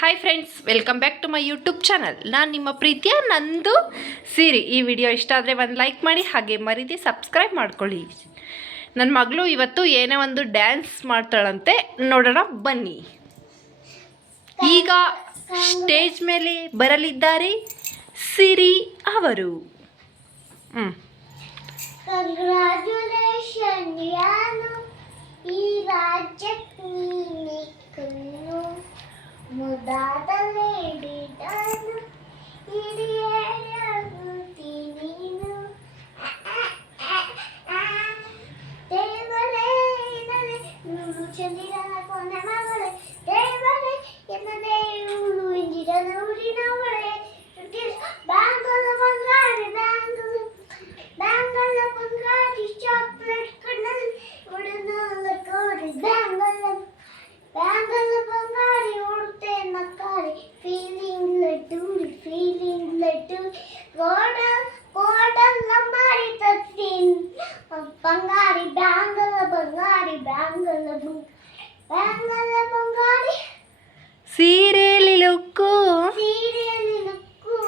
Hi friends welcome back to my YouTube channel ನಾನು ನಿಮ್ಮ ಪ್ರೀತಿಯ ನಂದು ಸೀರಿ. ಈ ವಿಡಿಯೋ ಇಷ್ಟ ಆದರೆ ಒಂದು ಲೈಕ್ ಮಾಡಿ, ಹಾಗೆ ಮರೀದಿ ಸಬ್ಸ್ಕ್ರೈಬ್ ಮಾಡ್ಕೊಳ್ಳಿ. ನನ್ನ ಮಗಳು ಇವತ್ತು ಏನೇ ಒಂದು ಡ್ಯಾನ್ಸ್ ಮಾಡ್ತಾಳಂತೆ, ನೋಡೋಣ ಬನ್ನಿ. ಈಗ ಸ್ಟೇಜ್ ಮೇಲೆ ಬರಲಿದ್ದಾರೆ ಸಿರಿ ಅವರು. ಬಂಗಾರಿ ಬ್ಯಾಂಗಲ ಬಂಗಾರಿ ಬ್ಯಾಂಗಲ ಬ್ಯಾಂಗಲ ಬಂಗಾರಿ. ಸೀರೆಯಲ್ಲಿ ಲುಕ್ಕು. ಸೀರೆಯಲ್ಲಿ ಲುಕ್ಕು.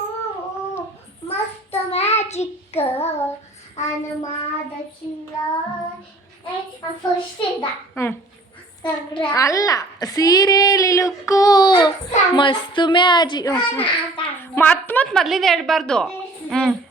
ಮಸ್ತ್ ಮ್ಯಾಜಿಕ್. ಅನುಮಾದ ಫಸ್ಟ್ ಇಂದ. ಹ್ಞೂ ಅಲ್ಲ ಸೀರೆಯಲ್ಲಿ ಲುಕ್ಕು. ಮಸ್ತು ಮ್ಯಾಜಿ ಮತ್ ಮತ್ ಮೊದ್ಲಿಂದ ಹೇಳ್ಬಾರ್ದು. ಹ್ಞೂ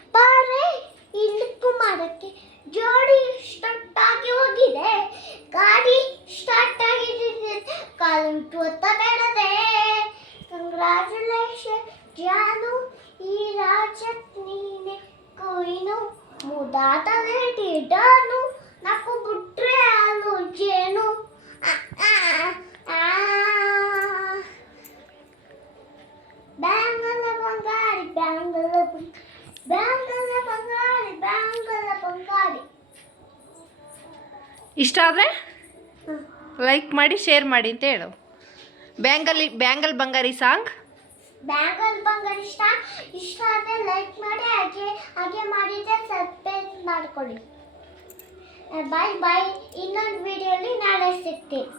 ನೀನೆ ಕೊಯ್ನು ಮುದಾದ ಲೇಡಿ ಡಾನು ನಾಕು ಬಿಟ್ರೆ ಹಾಲು ಜೇನು ಆ, ಆ, ಆ. ಬ್ಯಾಂಗಲ ಬಂಗಾರಿ ಬ್ಯಾಂಗಲ ಬಂಗಾರಿ ಬ್ಯಾಂಗಲ ಬಂಗಾರಿ ಬ್ಯಾಂಗಲ ಬಂಗಾರಿ ಇಷ್ಟ ಆದರೆ ಲೈಕ್ ಮಾಡಿ ಶೇರ್ ಮಾಡಿ ಅಂತ ಹೇಳು bangle bangle Bangari song? Bangle Bangari ಇಷ್ಟ ಇಷ್ಟ ಆದರೆ ಲೈಕ್ ಮಾಡಿ, ಹಾಗೆ ಹಾಗೆ ಮಾಡಿದ್ರೆ ಸಬ್ಸ್ಕ್ರೈಬ್ ಮಾಡ್ಕೊಳ್ಳಿ. ಬಾಯ್ ಬಾಯ್ ಇನ್ನೊಂದು ವಿಡಿಯೋಲಿ ನಾಳೆ ಸಿಗ್ತೀನಿ.